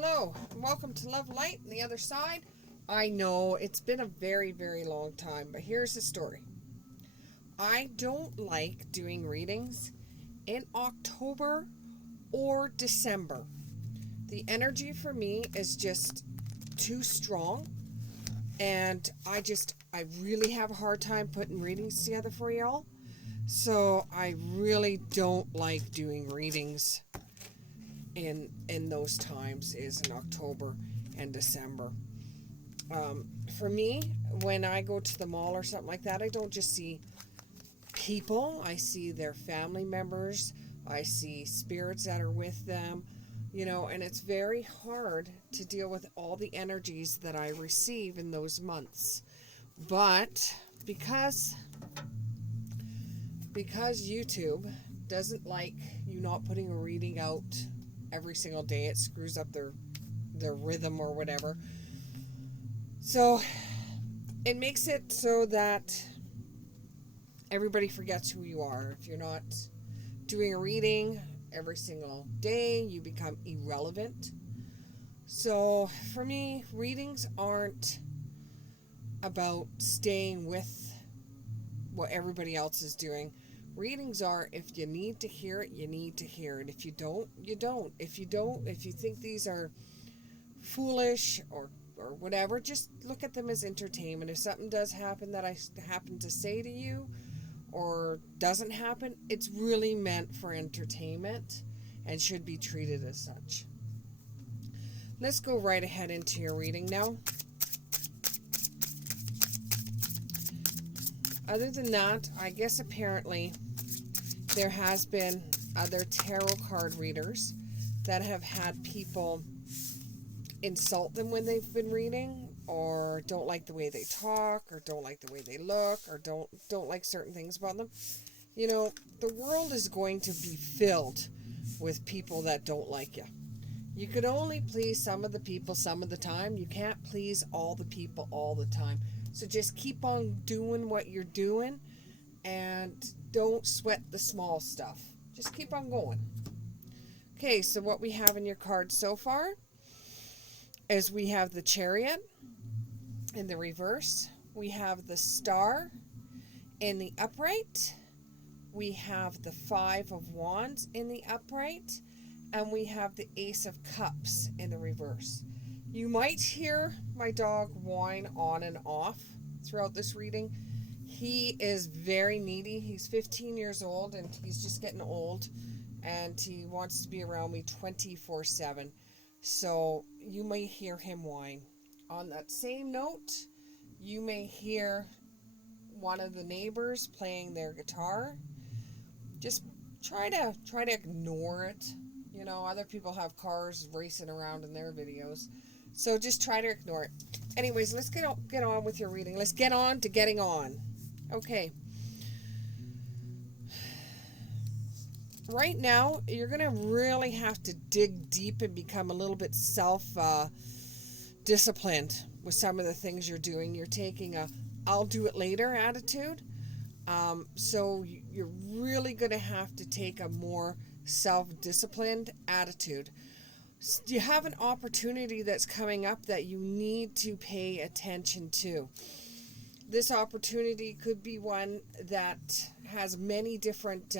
Hello, and welcome to Love Light and the Other Side. I know it's been a very, very long time, but here's the story. I don't like doing readings in October or December. The energy for me is just too strong, and I really have a hard time putting readings together for y'all. So I really don't like doing readings in those times, is in October and December. For me, when I go to the mall or something like that, I don't just see people. I see their family members. I see spirits that are with them, and it's very hard to deal with all the energies that I receive in those months. But because YouTube doesn't like you not putting a reading out every single day, it screws up their rhythm or whatever. So it makes it so that everybody forgets who you are. If you're not doing a reading every single day, you become irrelevant. So for me, readings aren't about staying with what everybody else is doing. Readings are, if you need to hear it, you need to hear it. If you don't, you don't. If you think these are foolish or whatever, just look at them as entertainment. If something does happen that I happen to say to you or doesn't happen, it's really meant for entertainment and should be treated as such. Let's go right ahead into your reading now. Other than that, I guess apparently there has been other tarot card readers that have had people insult them when they've been reading, or don't like the way they talk, or don't like the way they look, or don't like certain things about them. The world is going to be filled with people that don't like you. You could only please some of the people some of the time. You can't please all the people all the time. So just keep on doing what you're doing and don't sweat the small stuff. Just keep on going. Okay, so what we have in your cards so far is we have the Chariot in the reverse. We have the Star in the upright. We have the Five of Wands in the upright. And we have the Ace of Cups in the reverse. You might hear my dog whine on and off throughout this reading. He is very needy. He's 15 years old and he's just getting old. And he wants to be around me 24/7. So you may hear him whine. On that same note, you may hear one of the neighbors playing their guitar. Just try to ignore it. Other people have cars racing around in their videos. So just try to ignore it. Anyways, let's get on with your reading. Let's get on to getting on. Okay. Right now, you're going to really have to dig deep and become a little bit self-disciplined with some of the things you're doing. You're taking a I'll do it later attitude. So you're really going to have to take a more self-disciplined attitude. You have an opportunity that's coming up that you need to pay attention to. This opportunity could be one that has many different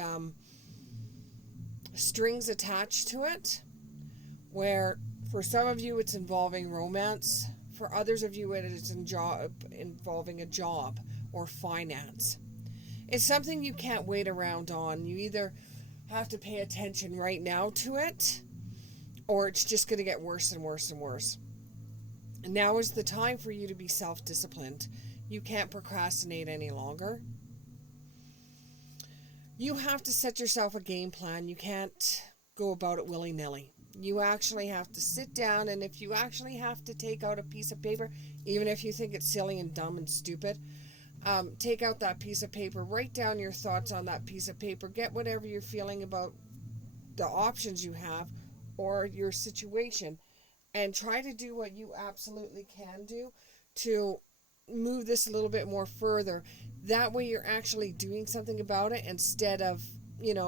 strings attached to it, where for some of you it's involving romance, for others of you it is involving a job or finance. It's something you can't wait around on. You either have to pay attention right now to it, or it's just going to get worse and worse and worse. And now is the time for you to be self-disciplined. You can't procrastinate any longer. You have to set yourself a game plan. You can't go about it willy-nilly. You actually have to sit down, and if you actually have to take out a piece of paper, even if you think it's silly and dumb and stupid, take out that piece of paper, write down your thoughts on that piece of paper, get whatever you're feeling about the options you have or your situation, and try to do what you absolutely can do to move this a little bit more further. That way you're actually doing something about it instead of,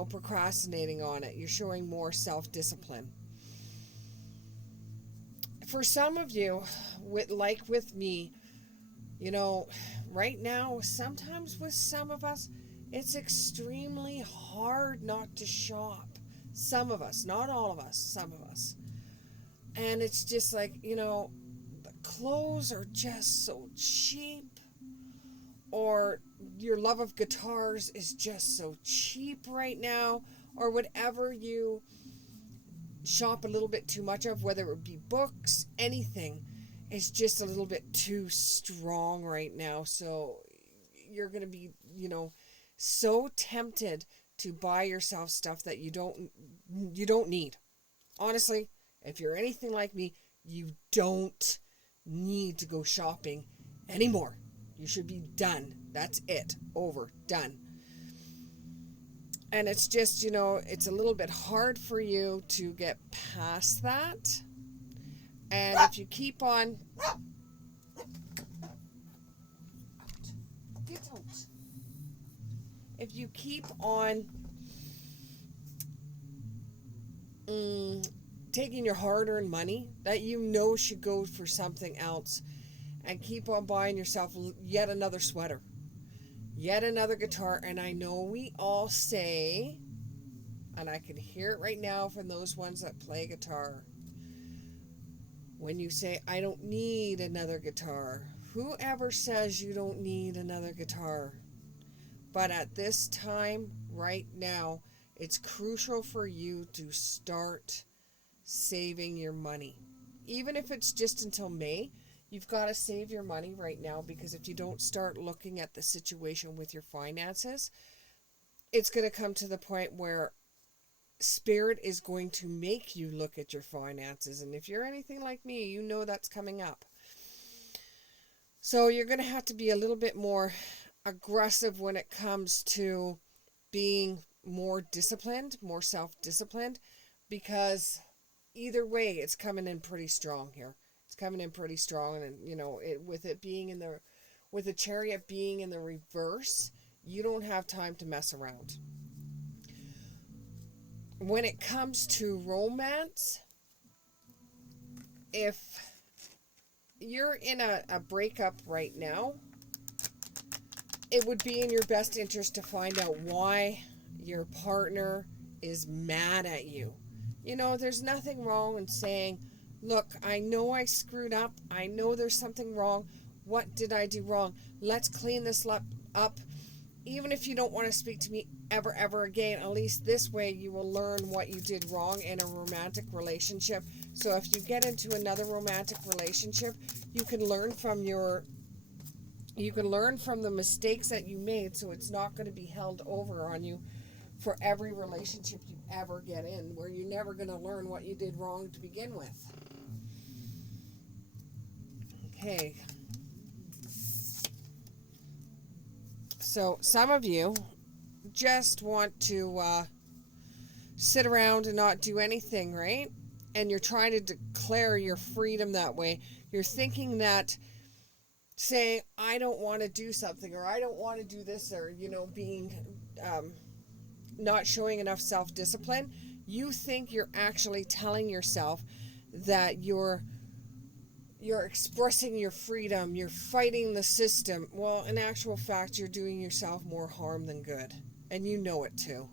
procrastinating on it. You're showing more self-discipline. For some of you, with me, you know, right now, sometimes with some of us, it's extremely hard not to shop. Some of us, not all of us, some of us. And it's just like, the clothes are just so cheap, or your love of guitars is just so cheap right now, or whatever you shop a little bit too much of, whether it be books, anything, is just a little bit too strong right now. So you're going to be, so tempted to buy yourself stuff that you don't need. Honestly, if you're anything like me, you don't need to go shopping anymore. You should be done. That's it. Over. Done. And it's just, it's a little bit hard for you to get past that. And if you keep on... Get out. If you keep on taking your hard-earned money that should go for something else, and keep on buying yourself yet another sweater, yet another guitar, and I know we all say, and I can hear it right now from those ones that play guitar, when you say, I don't need another guitar. Whoever says you don't need another guitar? But at this time, right now, it's crucial for you to start saving your money. Even if it's just until May, you've got to save your money right now, because if you don't start looking at the situation with your finances, it's going to come to the point where Spirit is going to make you look at your finances. And if you're anything like me, you know that's coming up. So you're going to have to be a little bit more aggressive when it comes to being more disciplined, more self-disciplined, because either way, it's coming in pretty strong here. It's coming in pretty strong, and with the Chariot being in the reverse, you don't have time to mess around. When it comes to romance, if you're in a breakup right now, it would be in your best interest to find out why your partner is mad at you. There's nothing wrong in saying, look, I know I screwed up. I know there's something wrong. What did I do wrong? Let's clean this up. Even if you don't want to speak to me ever again, at least this way you will learn what you did wrong in a romantic relationship. So if you get into another romantic relationship, you can learn from the mistakes that you made, so it's not going to be held over on you for every relationship you ever get in, where you're never going to learn what you did wrong to begin with. Okay. So some of you just want to sit around and not do anything, right? And you're trying to declare your freedom that way. You're thinking that saying, I don't want to do something, or I don't want to do this, or, being not showing enough self-discipline, you think you're actually telling yourself that you're expressing your freedom, you're fighting the system. Well, in actual fact, you're doing yourself more harm than good. And you know it too.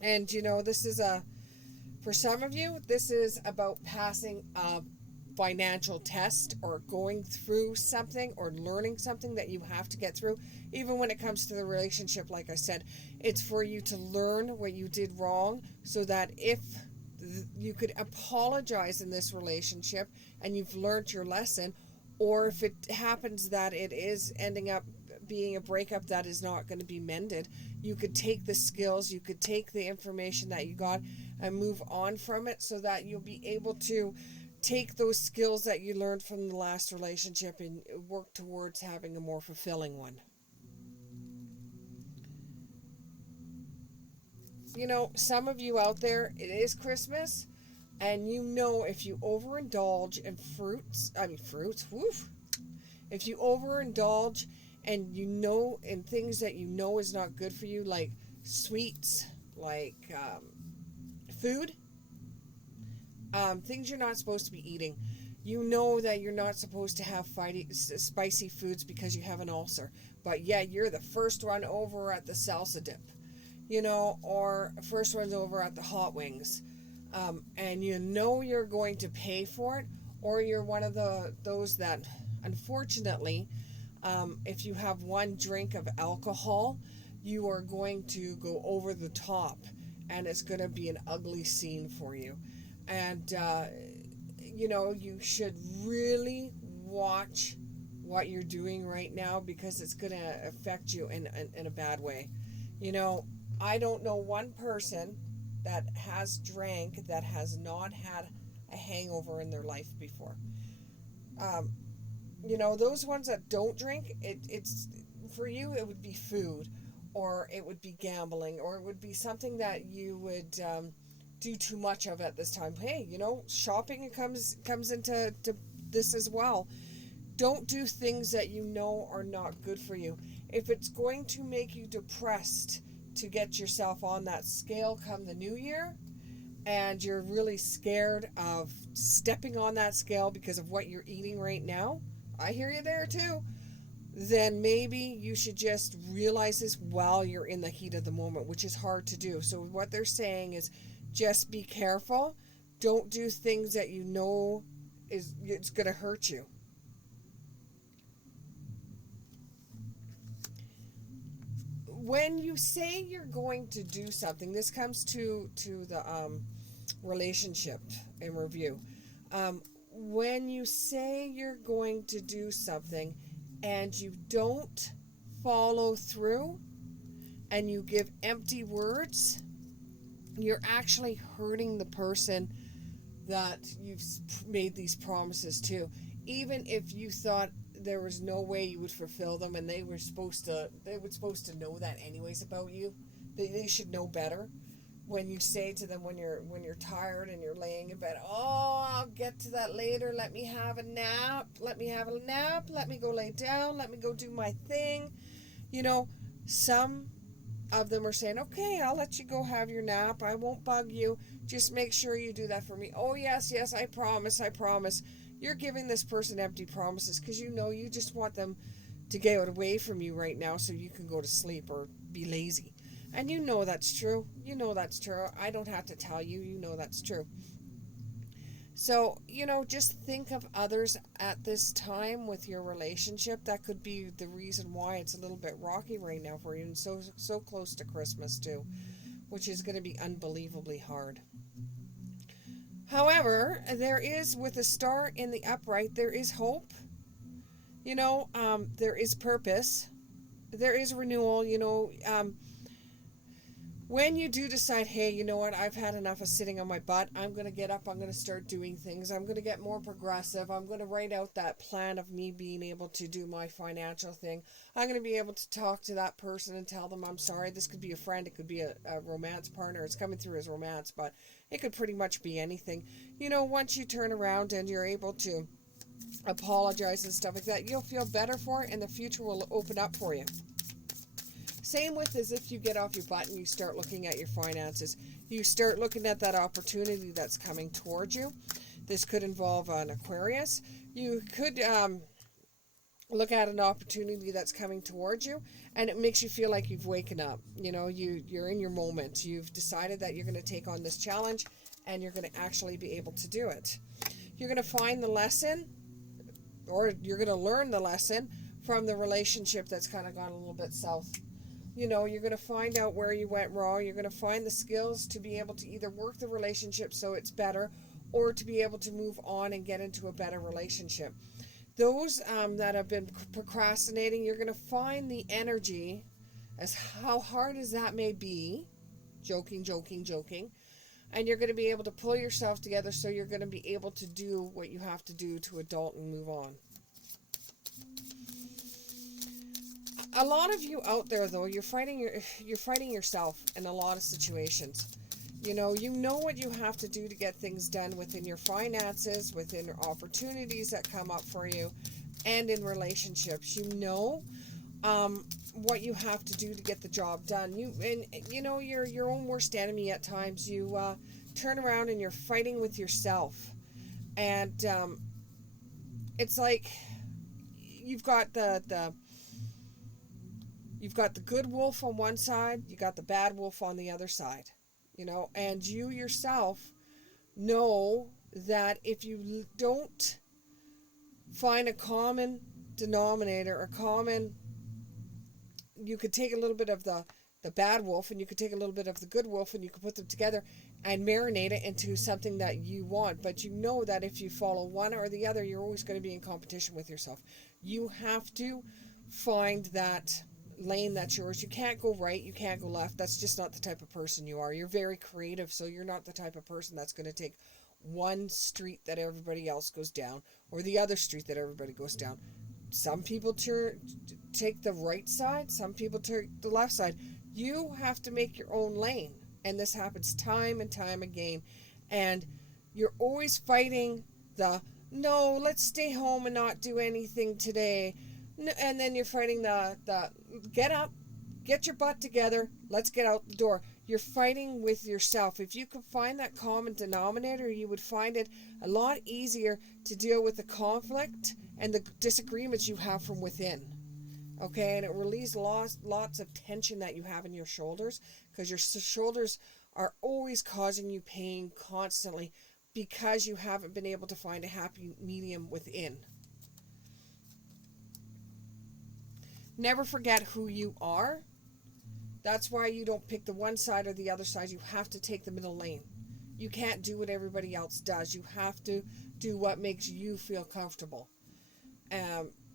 And this is for some of you, this is about passing a financial test, or going through something, or learning something that you have to get through. Even when it comes to the relationship, like I said, it's for you to learn what you did wrong, so that if you could apologize in this relationship and you've learned your lesson, or if it happens that it is ending up being a breakup that is not going to be mended, you could take the skills, you could take the information that you got and move on from it, so that you'll be able to take those skills that you learned from the last relationship and work towards having a more fulfilling one. Some of you out there, it is Christmas, and if you overindulge in fruits, if you overindulge and in things that is not good for you, like sweets, like food, things you're not supposed to be eating. You know that you're not supposed to have spicy foods because you have an ulcer, but yeah, you're the first one over at the salsa dip, or first one's over at the hot wings, and you know you're going to pay for it, or you're one of those that, unfortunately, if you have one drink of alcohol, you are going to go over the top, and it's going to be an ugly scene for you. And you should really watch what you're doing right now, because it's going to affect you in a bad way. I don't know one person that has drank that has not had a hangover in their life before. Um, those ones that don't drink, it's for you, it would be food, or it would be gambling, or it would be something that you would do too much of at this time. Hey, shopping comes into this as well. Don't do things that you know are not good for you. If it's going to make you depressed to get yourself on that scale come the new year, and you're really scared of stepping on that scale because of what you're eating right now, I hear you there too, then maybe you should just realize this while you're in the heat of the moment, which is hard to do. So what they're saying is, just be careful. Don't do things that you know it's going to hurt you. When you say you're going to do something, this comes to the relationship in review. When you say you're going to do something and you don't follow through, and you give empty words, you're actually hurting the person that you've made these promises to. Even if you thought there was no way you would fulfill them, and they were supposed to know that anyways about you. They should know better. When you say to them, when you're tired and you're laying in bed, oh, I'll get to that later, let me have a nap, let me go lay down, let me go do my thing. Some of them are saying, okay, I'll let you go have your nap, I won't bug you, just make sure you do that for me. Oh, yes, I promise. You're giving this person empty promises, because you just want them to get away from you right now so you can go to sleep or be lazy. And that's true. I don't have to tell you, that's true. So, just think of others at this time with your relationship. That could be the reason why it's a little bit rocky right now for you, and so close to Christmas too, which is going to be unbelievably hard. However, there is, with a star in the upright, there is hope. There is purpose. There is renewal. When you do decide, hey, you know what, I've had enough of sitting on my butt, I'm going to get up, I'm going to start doing things, I'm going to get more progressive, I'm going to write out that plan of me being able to do my financial thing, I'm going to be able to talk to that person and tell them I'm sorry. This could be a friend, it could be a romance partner, it's coming through as romance, but it could pretty much be anything. Once you turn around and you're able to apologize and stuff like that, you'll feel better for it, and the future will open up for you. Same with as if you get off your butt and you start looking at your finances. You start looking at that opportunity that's coming towards you. This could involve an Aquarius. You could look at an opportunity that's coming towards you, and it makes you feel like you've waken up. You're in your moment. You've decided that you're going to take on this challenge, and you're going to actually be able to do it. You're going to find the lesson, or you're going to learn the lesson from the relationship that's kind of gone a little bit south. You're going to find out where you went wrong. You're going to find the skills to be able to either work the relationship so it's better, or to be able to move on and get into a better relationship. Those that have been procrastinating, you're going to find the energy, as how hard as that may be, joking, and you're going to be able to pull yourself together, so you're going to be able to do what you have to do to adult and move on. A lot of you out there, though, you're fighting yourself in a lot of situations. You know what you have to do to get things done within your finances, within your opportunities that come up for you, and in relationships. What you have to do to get the job done. You're your own worst enemy at times. You turn around and you're fighting with yourself. And it's like you've got you've got the good wolf on one side, you got the bad wolf on the other side, and you yourself know that if you don't find a common denominator, a common, you could take a little bit of the bad wolf and you could take a little bit of the good wolf and you could put them together and marinate it into something that you want. But you know that if you follow one or the other, you're always going to be in competition with yourself. You have to find that lane that's yours. You can't go right, you can't go left. That's just not the type of person you are. You're very creative, so you're not the type of person that's going to take one street that everybody else goes down or the other street that everybody goes down. Some people take the right side, some people take the left side. You have to make your own lane, and this happens time and time again. And you're always fighting the, no, let's stay home and not do anything today. And then you're fighting the get up, get your butt together, let's get out the door. You're fighting with yourself. If you could find that common denominator, you would find it a lot easier to deal with the conflict and the disagreements you have from within. Okay, and it relieves lots of tension that you have in your shoulders, because your shoulders are always causing you pain constantly because you haven't been able to find a happy medium within. Never forget who you are. That's why you don't pick the one side or the other side. You have to take the middle lane. You can't do what everybody else does. You have to do what makes you feel comfortable.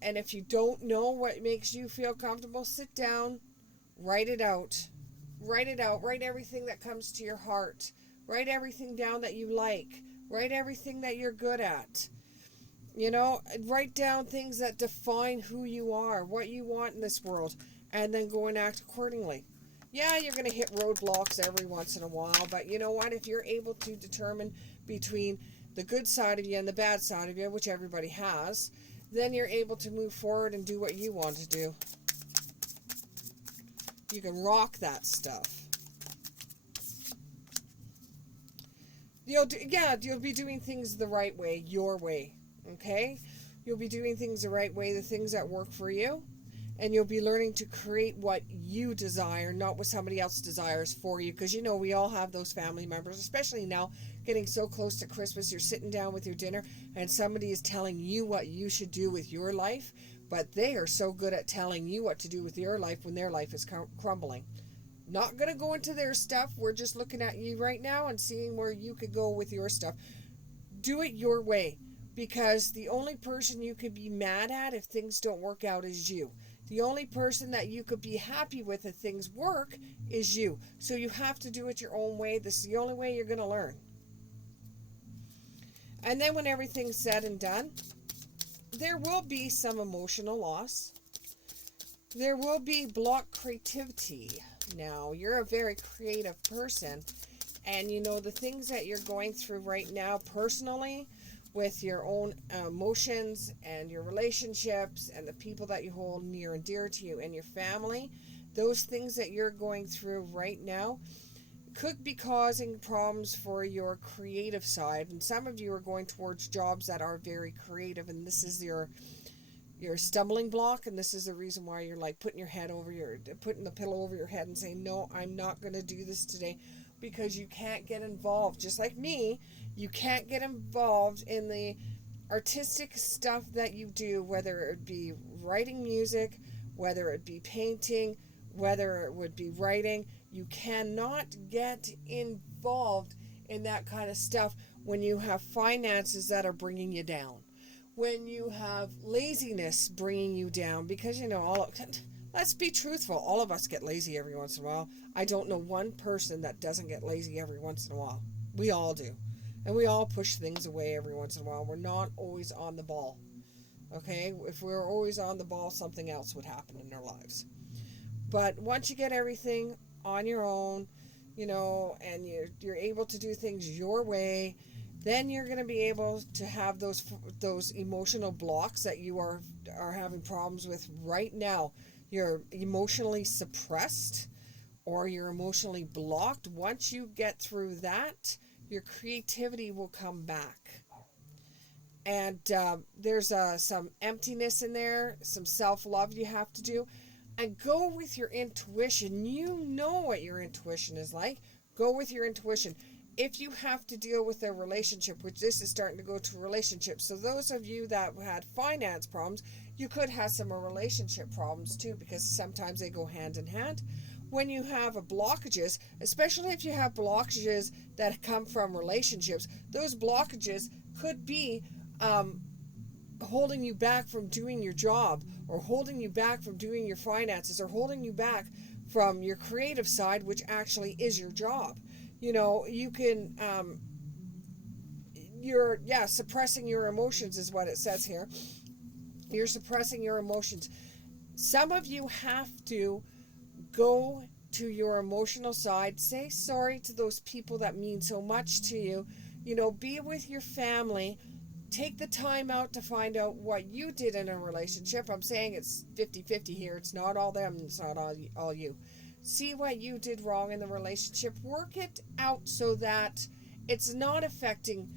And if you don't know what makes you feel comfortable, sit down, write it out. Write it out. Write everything that comes to your heart. Write everything down that you like. Write everything that you're good at. Write down things that define who you are, what you want in this world, and then go and act accordingly. Yeah, you're going to hit roadblocks every once in a while, but you know what? If you're able to determine between the good side of you and the bad side of you, which everybody has, then you're able to move forward and do what you want to do. You can rock that stuff. You'll be doing things the right way, your way, okay? You'll be doing things the right way, the things that work for you, and you'll be learning to create what you desire, not what somebody else desires for you, because we all have those family members, especially now, getting so close to Christmas, you're sitting down with your dinner, and somebody is telling you what you should do with your life, but they are so good at telling you what to do with your life when their life is crumbling. Not going to go into their stuff. We're just looking at you right now and seeing where you could go with your stuff. Do it your way, because the only person you could be mad at if things don't work out is you. The only person that you could be happy with if things work is you. So you have to do it your own way. This is the only way you're going to learn. And then when everything's said and done, there will be some emotional loss. There will be blocked creativity. Now, you're a very creative person, and the things that you're going through right now personally with your own emotions and your relationships and the people that you hold near and dear to you and your family, those things that you're going through right now could be causing problems for your creative side. And some of you are going towards jobs that are very creative, and this is your stumbling block, and this is the reason why you're like putting the pillow over your head and saying, no, I'm not going to do this today, because you can't get involved. Just like me, you can't get involved in the artistic stuff that you do, whether it be writing music, whether it be painting, whether it would be writing. You cannot get involved in that kind of stuff when you have finances that are bringing you down, when you have laziness bringing you down, because let's be truthful, all of us get lazy every once in a while. I don't know one person that doesn't get lazy every once in a while. We all do. And we all push things away every once in a while. We're not always on the ball. Okay? If we were always on the ball, something else would happen in our lives. But once you get everything on your own, and you're able to do things your way, then you're going to be able to have those emotional blocks that you are having problems with right now. You're emotionally suppressed or you're emotionally blocked. Once you get through that, your creativity will come back. And there's some emptiness in there, some self-love you have to do. And go with your intuition. You know what your intuition is like. Go with your intuition. If you have to deal with a relationship, which this is starting to go to relationships, so those of you that had finance problems, you could have some relationship problems too, because sometimes they go hand in hand. When you have blockages, especially if you have blockages that come from relationships, those blockages could be holding you back from doing your job, or holding you back from doing your finances, or holding you back from your creative side, which actually is your job. You know, you can you're suppressing your emotions is what it says here. You're suppressing your emotions. Some of you have to go to your emotional side. Say sorry to those people that mean so much to you. You know, be with your family. Take the time out to find out what you did in a relationship. I'm saying it's 50-50 here. It's not all them, it's not all you. See what you did wrong in the relationship. Work it out so that it's not affecting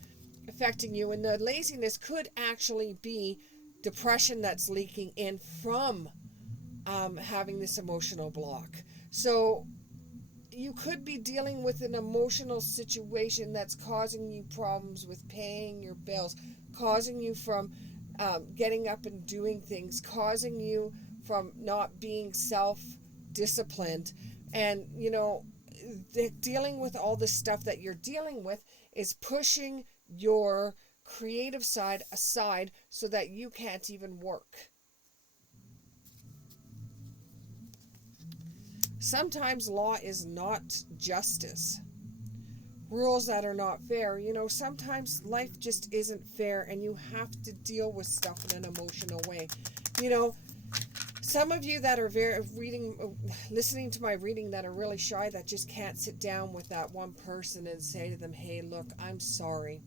you. And the laziness could actually be depression that's leaking in from having this emotional block. So you could be dealing with an emotional situation that's causing you problems with paying your bills, causing you from getting up and doing things, causing you from not being self-disciplined. And, you know, dealing with all this stuff that you're dealing with is pushing your creative side aside so that you can't even work. Sometimes law is not justice. Rules that are not fair. You know, sometimes life just isn't fair, and you have to deal with stuff in an emotional way. You know, some of you that are listening to my reading, that are really shy, that just can't sit down with that one person and say to them, hey, look, I'm sorry.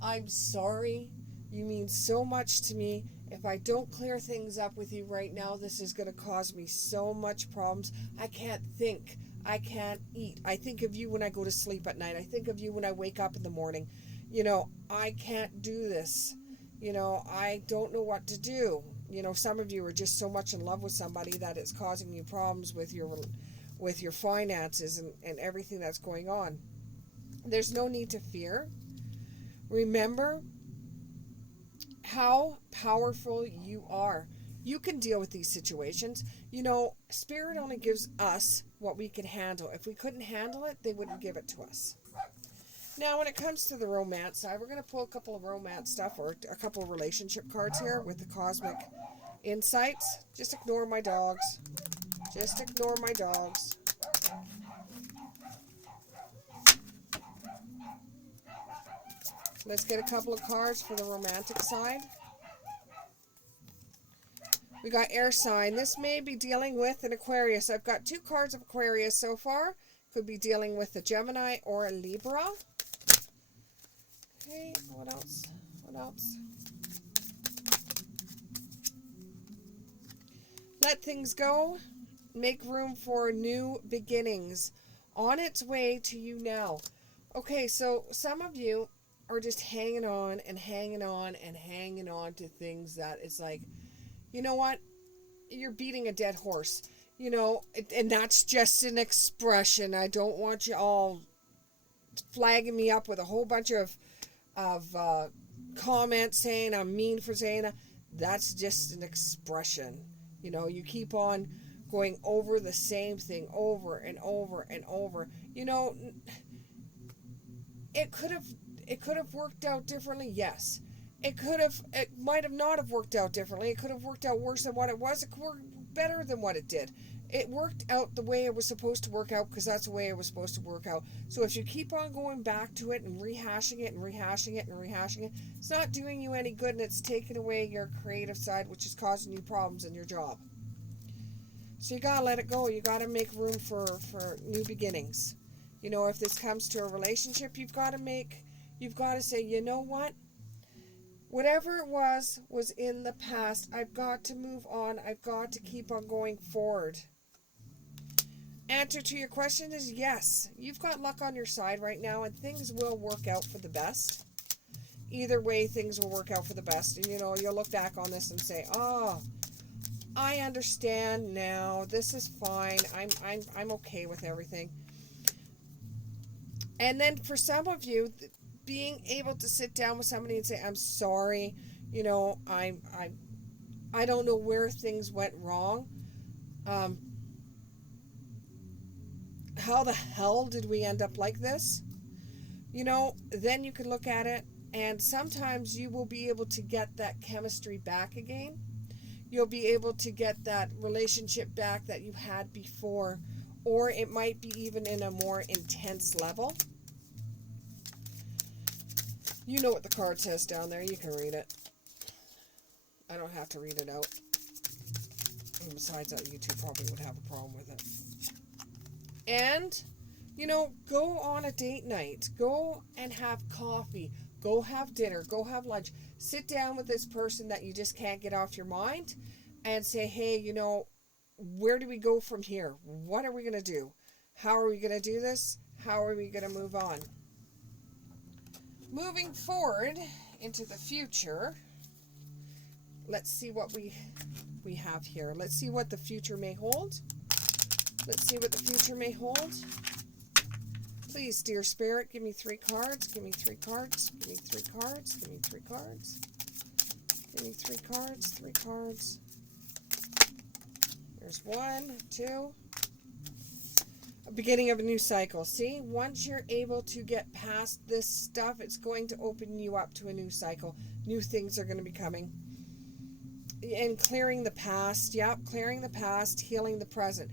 I'm sorry. You mean so much to me. If I don't clear things up with you right now, this is going to cause me so much problems. I can't think. I can't eat. I think of you when I go to sleep at night. I think of you when I wake up in the morning. You know, I can't do this. You know, I don't know what to do. You know, some of you are just so much in love with somebody that it's causing you problems with your finances and everything that's going on. There's no need to fear. Remember how powerful you are. You can deal with these situations. You know, Spirit only gives us what we can handle. If we couldn't handle it, they wouldn't give it to us. Now, when it comes to the romance side, we're going to pull a couple of romance stuff, or a couple of relationship cards here with the cosmic insights. Just ignore my dogs. Just ignore my dogs. Let's get a couple of cards for the romantic side. We got air sign. This may be dealing with an Aquarius. I've got 2 cards of Aquarius so far. Could be dealing with a Gemini or a Libra. Okay, what else? What else? Let things go. Make room for new beginnings. On its way to you now. Okay, so some of you are just hanging on and hanging on and hanging on to things that it's like, you know what? You're beating a dead horse. You know, and that's just an expression. I don't want you all flagging me up with a whole bunch of comments saying I'm mean for saying that. That's just an expression. You know, you keep on going over the same thing over and over and over. You know, it could have worked out differently, yes. It might have not have worked out differently. It could have worked out worse than what it was. It could work better than what it did. It worked out the way it was supposed to work out, because that's the way it was supposed to work out. So if you keep on going back to it and rehashing it and rehashing it and rehashing it, it's not doing you any good, and it's taking away your creative side, which is causing you problems in your job. So you gotta let it go. You gotta make room for new beginnings. You know, if this comes to a relationship, you've got to say, you know what? Whatever it was in the past. I've got to move on. I've got to keep on going forward. answer to your question is yes. You've got luck on your side right now, and things will work out for the best. Either way, things will work out for the best. And, you'll look back on this and say, oh, I understand now. This is fine. I'm okay with everything. And then for some of you, being able to sit down with somebody and say, I'm sorry, I don't know where things went wrong. How the hell did we end up like this? Then you can look at it, and sometimes you will be able to get that chemistry back again. You'll be able to get that relationship back that you had before, or it might be even in a more intense level. You know what the card says down there. You can read it. I don't have to read it out. And besides that, YouTube probably would have a problem with it. And, go on a date night. Go and have coffee. Go have dinner. Go have lunch. Sit down with this person that you just can't get off your mind and say, hey, where do we go from here? What are we going to do? How are we going to do this? How are we going to move on? Moving forward into the future, let's see what we have here. Let's see what the future may hold. Let's see what the future may hold. Please, dear Spirit, give me 3 cards. Give me 3 cards. Give me 3 cards. Give me 3 cards. Give me 3 cards. 3 cards. There's 1, 2. A beginning of a new cycle. See, once you're able to get past this stuff, it's going to open you up to a new cycle. New things are going to be coming. And clearing the past. Yep, clearing the past, healing the present.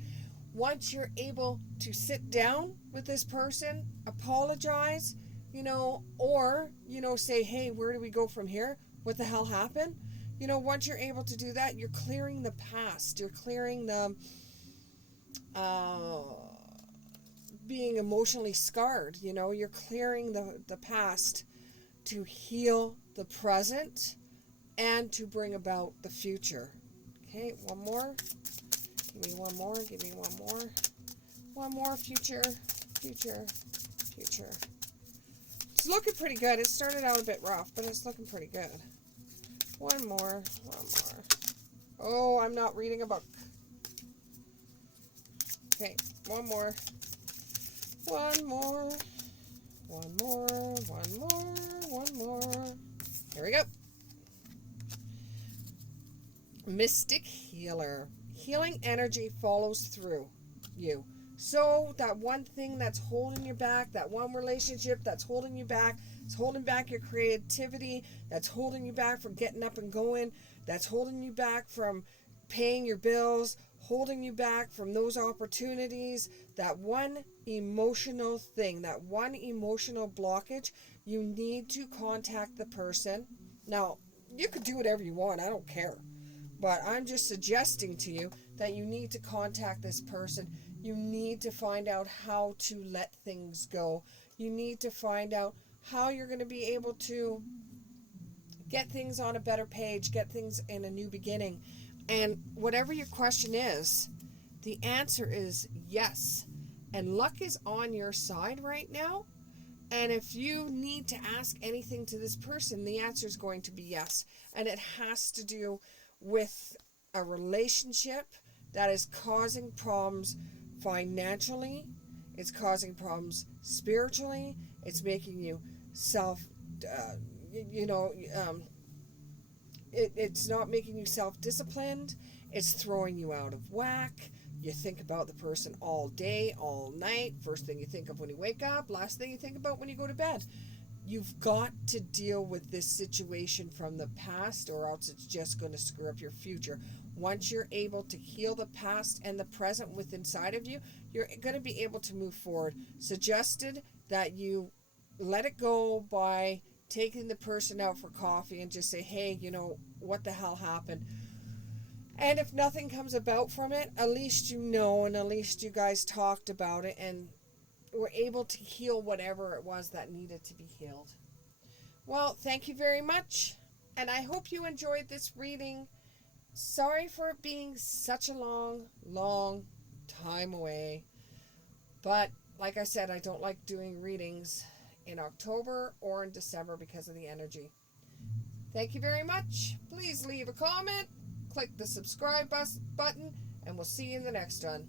Once you're able to sit down with this person, apologize, or, say, hey, where do we go from here? What the hell happened? Once you're able to do that, you're clearing the past. You're clearing the being emotionally scarred. You're clearing the past to heal the present and to bring about the future. Okay, one more. Give me one more. Give me one more. One more. Future. Future. Future. It's looking pretty good. It started out a bit rough, but it's looking pretty good. One more. One more. Oh, I'm not reading a book. Okay, one more. One more. One more. One more. One more. Here we go. Mystic Healer. Healing energy follows through you. So that one thing that's holding you back, that one relationship that's holding you back, it's holding back your creativity, that's holding you back from getting up and going, that's holding you back from paying your bills, holding you back from those opportunities, that one emotional thing, that one emotional blockage, you need to contact the person. Now, you could do whatever you want, I don't care. But I'm just suggesting to you that you need to contact this person. You need to find out how to let things go. You need to find out how you're going to be able to get things on a better page, get things in a new beginning. And whatever your question is, the answer is yes. And luck is on your side right now. And if you need to ask anything to this person, the answer is going to be yes. And it has to do with a relationship that is causing problems financially, it's causing problems spiritually, it's making you it's not making you self-disciplined, it's throwing you out of whack. You think about the person all day, all night. First thing you think of when you wake up, last thing you think about when you go to bed. You've got to deal with this situation from the past, or else it's just going to screw up your future. Once you're able to heal the past and the present within inside of you, you're going to be able to move forward. Suggested that you let it go by taking the person out for coffee and just say, hey, what the hell happened? And if nothing comes about from it, at least you know, and at least you guys talked about it and were able to heal whatever it was that needed to be healed. Well, thank you very much, and I hope you enjoyed this reading. Sorry for it being such a long time away. But like I said, I don't like doing readings in October or in December because of the energy. Thank you very much. Please leave a comment, click the subscribe button, and we'll see you in the next one.